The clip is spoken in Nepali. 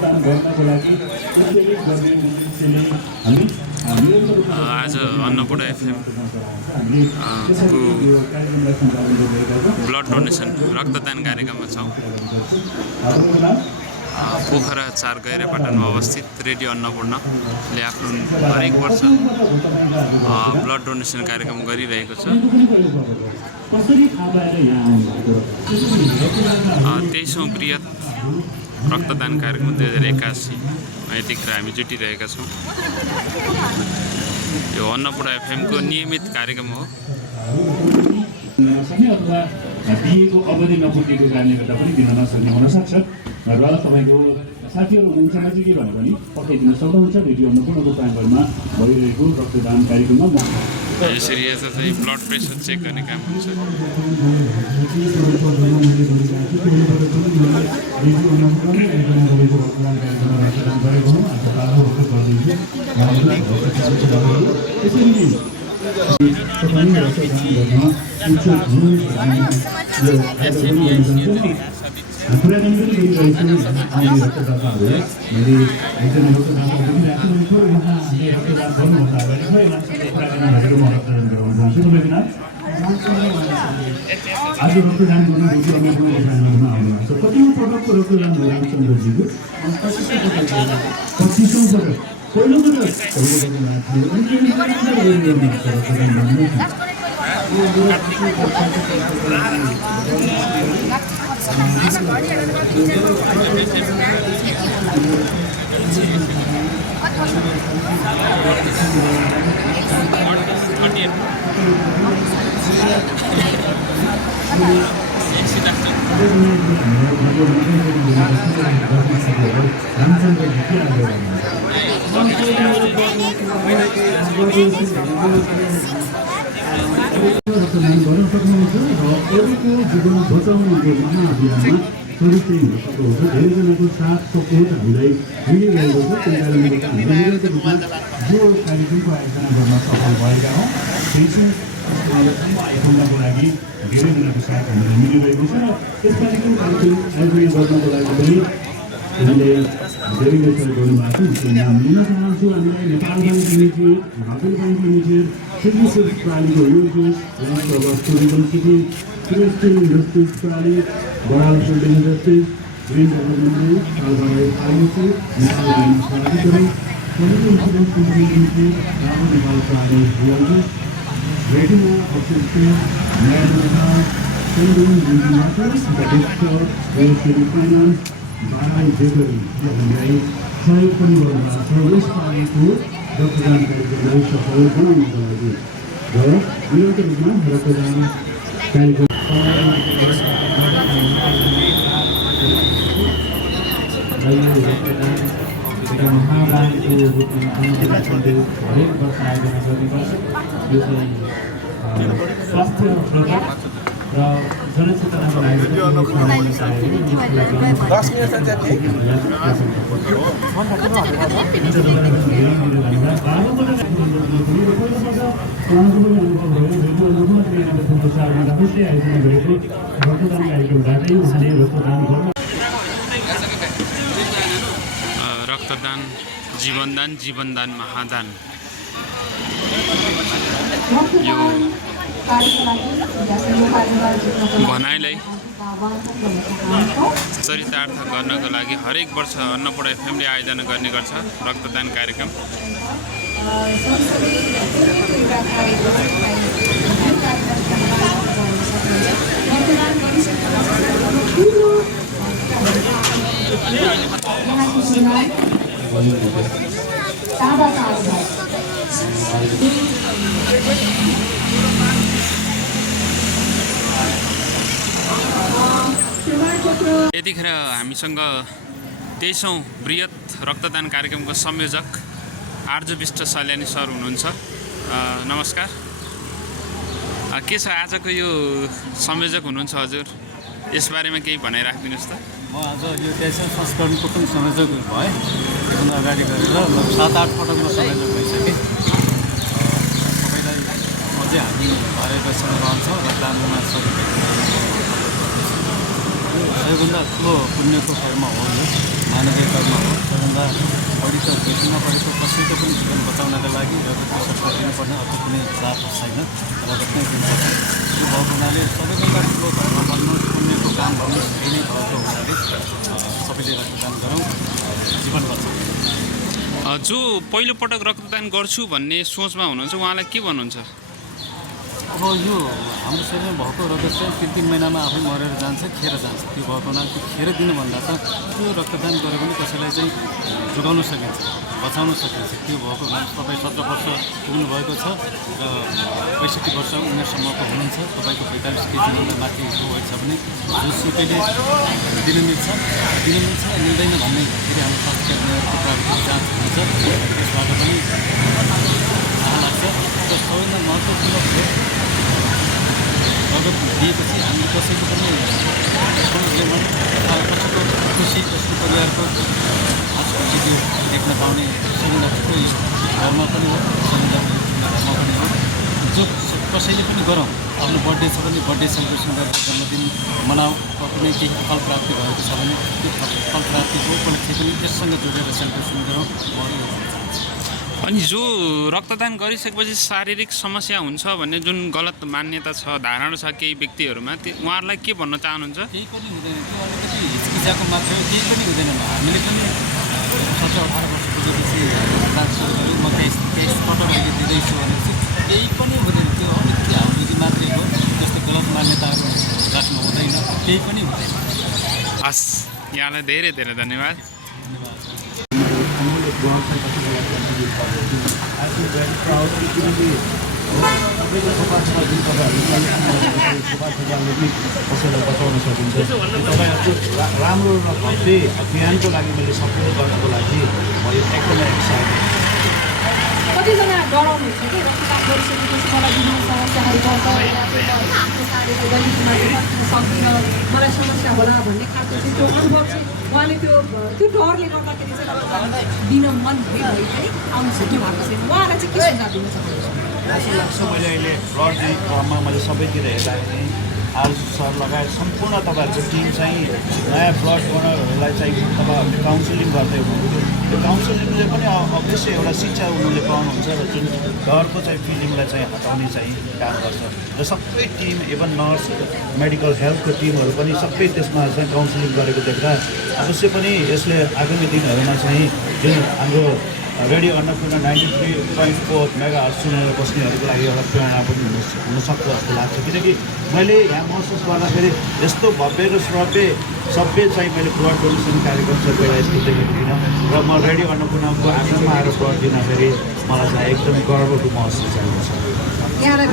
रक्तदान गर्नको लागि प्रत्येक गर्ने उद्देश्यले हामी आज अन्नपूर्ण एफएम ब्लड डोनेसन रक्तदान कार्यक्रममा छौँ। पोखरा 4 गैरापाटनमा अवस्थित रेडियो अन्नपूर्णले आफ्नो हरेक वर्ष ब्लड डोनेसन कार्यक्रम गरिरहेको छ। 23औं बृहत रक्तदान कार्यक्रम 2081 यतिखेर हामी जुटिरहेका छौँ। यो अन्नपूर्ण एफएमको नियमित कार्यक्रम हो। अथवा दिएको अवधि नपुगेको कारणले गर्दा पनि दिन नसक्ने हुनसक्छ र तपाईँको साथीहरू हुनुहुन्छ चाहिँ के भन्यो भने पठाइदिन सक्नुहुन्छ रेडियो अन्नपूर्णको प्राङ्गणमा भइरहेको रक्तदान कार्यक्रममा। यसरी यता चाहिँ ब्लड प्रेसर चेक गर्ने काम हुन्छ। आज रक्तदान गर्ने कतिौँ पटकको रक्तदान रामचन्द्रजीको 25औं पटक पहिलो पटक जीवन बचाउने महाअभियानमा धेरैजनाको साथ सपोर्ट हामीलाई मिलिरहेको छ। त्यही कारणले हामीले निरन्तर रूपमा यो कार्यक्रमको आयोजना गर्न सफल भएका हौँ। आइपुग्नको लागि धेरैजनाको साथ हामीलाई मिलिरहेको छ र यसपालिको कार्यक्रम आयोजना गर्नको लागि पनि हामीले धेरै सहयोग गर्नुभएको छ। नाम लिन चाहन्छु। हामीलाई नेपाल ब्याङ्क लिमिटेड, भारतीय ब्याङ्क लिमिटेड, सिडनी प्रालीको unit Crystal Industries Prali, Boral Food Industries, Green Development, Alvarez Pharmacy, National Pharmacy, Chemical Insurance Company Limited, Raman Prali Realtors, Retina Assistance, Medina, Sending Engineers, The Bookstore, Real City Finance, Barai Bakery, सहयोग पनि गर्नुभएको छ। यसपालिको रक्तदान कार्यक्रमलाई सफल बनाउनको लागि र निरन्तर रूपमा रक्तदान कार्यक्रम महादानको हरेक वर्ष आयोजना गर्ने गर्छ। यो चाहिँ स्वास्थ्यप्रदक र जनचेतनाको लागि रक्तदान जीवनदान, जीवनदान महादान यो भनाइलाई चरितार्थ गर्नको लागि हरेक वर्ष अन्नपूर्ण एफएमले आयोजना गर्ने गर्छ रक्तदान कार्यक्रम। यतिखेर हामीसँग 23औं बृहत रक्तदान कार्यक्रमको संयोजक आर्जु विष्ट सल्यानी सर हुनुहुन्छ। नमस्कार। के छ आजको यो संयोजक हुनुहुन्छ हजुर, यसबारेमा केही भनाइराखिदिनुहोस् त। म आज यो 23औं संस्करणको पनि संयोजक भएँ। त्योभन्दा अगाडि गरेर लगभग 7-8 पटकमा संयोजक भइसकेँ। सबैलाई अझै हामी हरेक बसेर रहन्छौँ रक्तदानमा सबैभन्दा ठुलो पुण्यको कर्म हो यो। मानवीय कर्म हो। सबभन्दा बढी त बेच्न परेको कसैको पनि जीवन बचाउनका लागि रगतको सट्टा दिनुपर्ने अर्को कुनै जात छैन, रगत नै दिनुपर्छ। त्यो भएको हुनाले सबैभन्दा ठुलो धर्म भन्नुहोस्, पुण्यको काम भन्नुहोस्, यही नै भएको हुनाले सबैले रक्तदान गरौँ, जीवन बचाउँ। जो पहिलोपटक रक्तदान गर्छु भन्ने सोचमा हुनुहुन्छ उहाँलाई के भन्नुहुन्छ? अब यो हाम्रो शरीरमा भएको रगत चाहिँ 3-3 महिनामा आफै मरेर जान्छ, खेर जान्छ। त्यो भएको हुनाले त्यो खेर दिनुभन्दा त त्यो रक्तदान गरेर पनि कसैलाई चाहिँ जोगाउन सकिन्छ, बचाउन सकिन्छ। त्यो भएको हुनाले तपाईँ 17 वर्ष पुग्नु भएको छ र 65 वर्ष उमेरसम्मको हुनुहुन्छ, तपाईँको 45 केजीभन्दा माथिको वेट छ भने जोसुकैले दिन मिल्छ मिल्दैन भन्ने फेरि हाम्रो स्वास्थ्य कर्मीहरूको प्राविधिक जाँच हुन्छ, त्यसबाट पनि थाहा लाग्छ। र सबैभन्दा महत्त्वपूर्ण कुरो रगत दिएपछि हामी कसैको पनि कसैको खुसी, कसैको परिवारको हाँसखुसी त्यो देख्न पाउने सबैभन्दा ठुलो यो धर्म पनि हो, सबैभन्दा धर्म पनि हो। जो कसैले पनि गरौँ, आफ्नो बर्थडे छ भने बर्थडे सेलिब्रेसन गरेर जन्मदिन मनाऊ, कुनै केही फल प्राप्ति भएको छ भने त्यो फल प्राप्तिको उपलक्ष्य पनि त्यससँग जोडेर सेलिब्रेसन गरौँ। अनि जो रक्तदान गरिसकेपछि शारीरिक समस्या हुन्छ भन्ने जुन गलत मान्यता छ, धारणा छ केही व्यक्तिहरूमा, त्यो उहाँहरूलाई के भन्न चाहनुहुन्छ? केही पनि हुँदैन, त्यो अलिकति हिचकिचाको मात्रै हो, केही पनि हुँदैन। हामीले पनि 17-18 वर्ष पुगेपछि रक्तदान सुरु गऱ्यौँ, म 23 पटक अहिले दिँदैछु भनेपछि केही पनि हुँदैन। त्यो अलिकति हाउडुजी मात्रै हो, त्यस्तो गलत मान्यताहरू राख्नु हुँदैन, केही पनि हुँदैन। हस्, यहाँलाई धेरै धेरै धन्यवाद। I feel very proud किनकि सबैको सफा छ जुन तपाईँहरूले सफा सजाले पनि कसैलाई बचाउन सकिन्छ। तपाईँहरूको राम्रो र भव्य अभियानको लागि मैले सपोर्ट गर्नको लागि म यो एकदमै एक्साइटेड। कतिजना डराउनुहुन्छ कि रक्तदान गरिसकेपछि मलाई विभिन्न समस्याहरू पर्छ, सक्दिनँ, मलाई समस्या होला भन्ने खालको चाहिँ त्यो अनुभव चाहिँ उहाँले त्यो डरले गर्दाखेरि चाहिँ रक्तदान दिन मन भइ चाहिँ आउनु सक्नु भएको छैन। उहाँलाई चाहिँ के सुझाव दिन चाहनुहुन्छ? जस्तो लाग्छ मैले अहिले ब्लड ड्रिङ्कमा मैले सबैतिर हेर्दाखेरि आरजु सर लगायत सम्पूर्ण तपाईँहरूको टिम चाहिँ नयाँ ब्लड डोनरहरूलाई चाहिँ तपाईँहरूले काउन्सिलिङ गर्दै हुनुहुन्छ। त्यो काउन्सिलिङले पनि अवश्य एउटा शिक्षा उनीहरूले पाउनुहुन्छ र जुन डरको चाहिँ फिलिङलाई चाहिँ हटाउने चाहिँ काम गर्छ। र सबै टिम इभन नर्स, मेडिकल हेल्थको टिमहरू पनि सबै त्यसमा चाहिँ काउन्सिलिङ गरेको देख्दा अवश्य पनि यसले आगामी दिनहरूमा चाहिँ जुन हाम्रो रेडियो अन्नपूर्ण 93.4 मेगाहर्ज सुनेर बस्नेहरूको लागि एउटा प्रेरणा पनि हुनसक्छ जस्तो लाग्छ। किनकि मैले यहाँ महसुस गर्दाखेरि यस्तो भव्य र सभ्य चाहिँ मैले ब्लड डोनेसन कार्यक्रम चाहिँ पहिला यस्तो देखेको थिइनँ र म रेडियो अन्नपूर्णको आश्रममा आएर ब्लड दिँदाखेरि मलाई चाहिँ एकदमै गर्वको महसुस भएको छ। यहाँलाई